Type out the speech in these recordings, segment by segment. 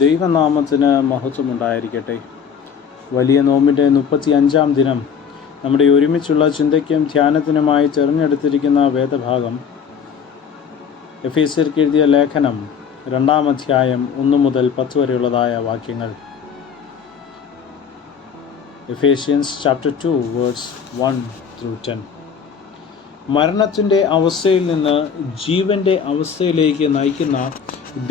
ദൈവനാമത്തിന് മഹത്വമുണ്ടായിരിക്കട്ടെ. വലിയ നോമ്പിൻ്റെ 35-ാം ദിനം നമ്മുടെ ഒരുമിച്ചുള്ള ചിന്തയ്ക്കും ധ്യാനത്തിനുമായി തിരഞ്ഞെടുത്തിരിക്കുന്ന വേദഭാഗം എഫേസ്യർക്ക് എഴുതിയ ലേഖനം 2-ാം അധ്യായം 1 മുതൽ 10 വരെയുള്ളതായ വാക്യങ്ങൾ. Ephesians chapter 2 verse 1-10. മരണത്തിൻ്റെ അവസ്ഥയിൽ നിന്ന് ജീവൻ്റെ അവസ്ഥയിലേക്ക് നയിക്കുന്ന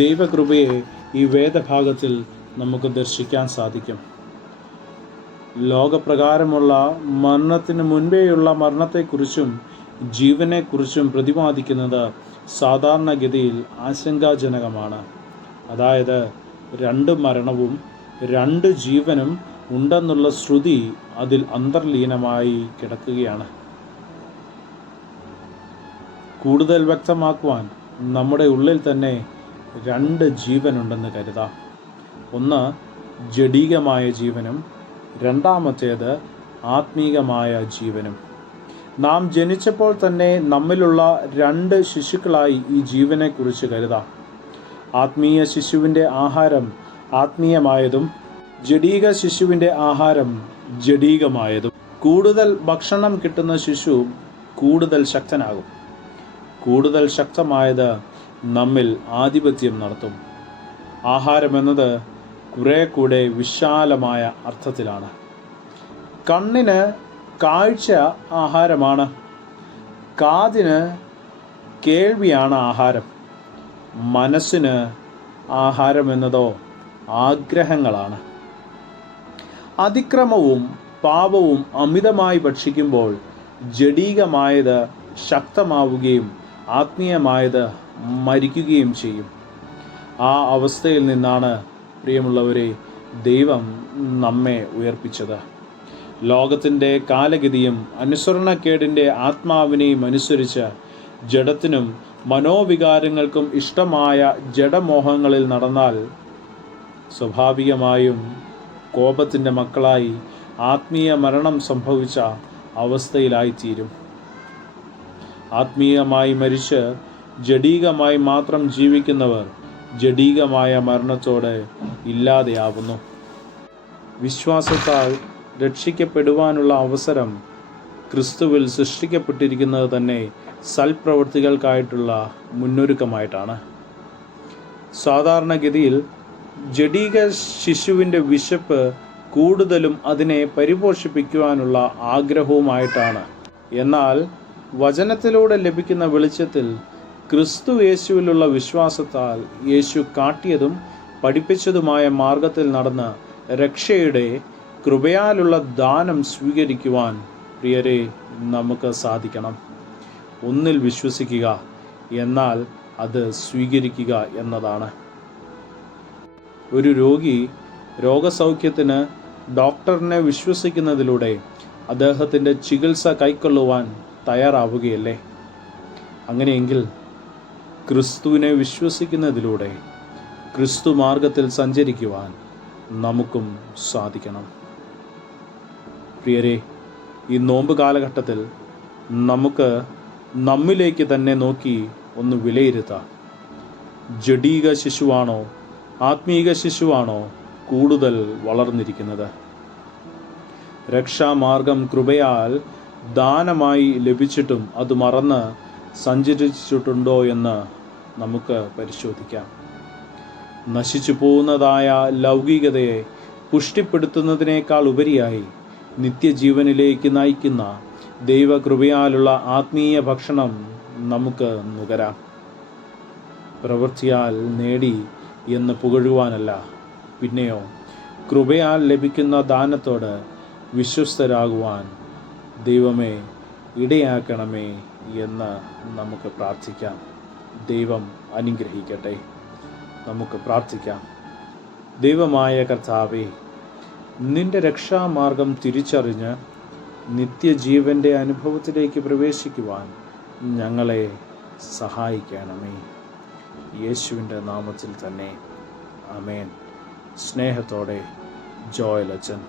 ദൈവകൃപയെ ഈ വേദഭാഗത്തിൽ നമുക്ക് ദർശിക്കാൻ സാധിക്കും. ലോകപ്രകാരമുള്ള മരണത്തിന് മുൻപേയുള്ള മരണത്തെക്കുറിച്ചും ജീവനെക്കുറിച്ചും പ്രതിപാദിക്കുന്നത് സാധാരണഗതിയിൽ ആശങ്കാജനകമാണ്. അതായത് 2 മരണവും 2 ജീവനും ഉണ്ടെന്നുള്ള ശ്രുതി അതിൽ അന്തർലീനമായി കിടക്കുകയാണ്. കൂടുതൽ വ്യക്തമാക്കുവാൻ നമ്മുടെ ഉള്ളിൽ തന്നെ 2 ജീവനുണ്ടെന്ന് കരുതാം. ഒന്ന് ജഡീകമായ ജീവനും രണ്ടാമത്തേത് ആത്മീകമായ ജീവനും. നാം ജനിച്ചപ്പോൾ തന്നെ നമ്മിലുള്ള 2 ശിശുക്കളായി ഈ ജീവനെക്കുറിച്ച് കരുതാം. ആത്മീയ ശിശുവിൻ്റെ ആഹാരം ആത്മീയമായതും ജഡീക ശിശുവിൻ്റെ ആഹാരം ജഡീകമായതും. കൂടുതൽ ഭക്ഷണം കിട്ടുന്ന ശിശു കൂടുതൽ ശക്തനാകും. കൂടുതൽ ശക്തമായത് നമ്മിൽ ആധിപത്യം നടത്തും. ആഹാരമെന്നത് കുറെ കൂടെ വിശാലമായ അർത്ഥത്തിലാണ്. കണ്ണിന് കാഴ്ച ആഹാരമാണ്. കാതിന് കേൾവിയാണ് ആഹാരം. മനസ്സിന് ആഹാരമെന്നതോ ആഗ്രഹങ്ങളാണ്. അതിക്രമവും പാപവും അമിതമായി ഭക്ഷിക്കുമ്പോൾ ജഡീകമായത് ശക്തമാവുകയും ആത്മീയമായത് മരിക്കുകയും ചെയ്യും. ആ അവസ്ഥയിൽ നിന്നാണ് പ്രിയമുള്ളവരെ ദൈവം നമ്മെ ഉയർപ്പിച്ചത്. ലോകത്തിൻ്റെ കാലഗതിയും അനുസരണക്കേടിൻ്റെ ആത്മാവിനെയും അനുസരിച്ച് ജഡത്തിനും മനോവികാരങ്ങൾക്കും ഇഷ്ടമായ ജഡമോഹങ്ങളിൽ നടന്നാൽ സ്വാഭാവികമായും കോപത്തിൻ്റെ മക്കളായി ആത്മീയ മരണം സംഭവിച്ച അവസ്ഥയിലായിത്തീരും. ആത്മീയമായി മരിച്ച് ജഡീകമായി മാത്രം ജീവിക്കുന്നവർ ജഡീകമായ മരണത്തോടെ ഇല്ലാതെയാവുന്നു. വിശ്വാസത്താൽ രക്ഷിക്കപ്പെടുവാനുള്ള അവസരം ക്രിസ്തുവിൽ സൃഷ്ടിക്കപ്പെട്ടിരിക്കുന്നത് തന്നെ സൽപ്രവൃത്തികൾക്കായിട്ടുള്ള മുന്നൊരുക്കമായിട്ടാണ്. സാധാരണഗതിയിൽ ജഡീക ശിശുവിൻ്റെ വിശപ്പ് കൂടുതലും അതിനെ പരിപോഷിപ്പിക്കുവാനുള്ള ആഗ്രഹവുമായിട്ടാണ്. എന്നാൽ വചനത്തിലൂടെ ലഭിക്കുന്ന വെളിച്ചത്തിൽ ക്രിസ്തു യേശുവിലുള്ള വിശ്വാസത്താൽ യേശു കാട്ടിയതും പഠിപ്പിച്ചതുമായ മാർഗത്തിൽ നടന്ന് രക്ഷയുടെ കൃപയാലുള്ള ദാനം സ്വീകരിക്കുവാൻ പ്രിയരെ നമുക്ക് സാധിക്കണം. ഒന്നിൽ വിശ്വസിക്കുക, എന്നാൽ അത് സ്വീകരിക്കുക എന്നതാണ്. ഒരു രോഗി രോഗസൗഖ്യത്തിന് ഡോക്ടറിനെ വിശ്വസിക്കുന്നതിലൂടെ അദ്ദേഹത്തിൻ്റെ ചികിത്സ കൈക്കൊള്ളുവാൻ തയ്യാറാവുകയല്ലേ? അങ്ങനെയെങ്കിൽ ക്രിസ്തുവിനെ വിശ്വസിക്കുന്നതിലൂടെ ക്രിസ്തു മാർഗത്തിൽ സഞ്ചരിക്കുവാൻ നമുക്കും സാധിക്കണം. പ്രിയരെ, ഈ നോമ്പ് കാലഘട്ടത്തിൽ നമുക്ക് നമ്മിലേക്ക് തന്നെ നോക്കി ഒന്ന് വിലയിരുത്താം. ജഡീക ശിശുവാണോ ആത്മീക ശിശുവാണോ കൂടുതൽ വളർന്നിരിക്കുന്നത്? രക്ഷാമാർഗം കൃപയാൽ ദാനമായി ലഭിച്ചിട്ടും അത് മറന്ന് സഞ്ചരിച്ചിട്ടുണ്ടോ എന്ന് നമുക്ക് പരിശോധിക്കാം. നശിച്ചു പോകുന്നതായ ലൗകികതയെ പുഷ്ടിപ്പെടുത്തുന്നതിനേക്കാൾ ഉപരിയായി നിത്യജീവനിലേക്ക് നയിക്കുന്ന ദൈവകൃപയാലുള്ള ആത്മീയ ഭക്ഷണം നമുക്ക് നുകരാം. പ്രവൃത്തിയാൽ നേടി എന്ന് പുകഴുവാനല്ല, പിന്നെയോ കൃപയാൽ ലഭിക്കുന്ന ദാനത്തോട് വിശ്വസ്തരാകുവാൻ ദൈവമേ ഇടയാക്കണമേ എന്ന് നമുക്ക് പ്രാർത്ഥിക്കാം. ദൈവം അനുഗ്രഹിക്കട്ടെ. നമുക്ക് പ്രാർത്ഥിക്കാം. ദൈവമായ കർത്താവേ, നിന്റെ രക്ഷാമാർഗം തിരിച്ചറിഞ്ഞ് നിത്യജീവൻ്റെ അനുഭവത്തിലേക്ക് പ്രവേശിക്കുവാൻ ഞങ്ങളെ സഹായിക്കണമേ. യേശുവിൻ്റെ നാമത്തിൽ തന്നെ ആമേൻ. സ്നേഹത്തോടെ ജോയൽ അച്ഛൻ.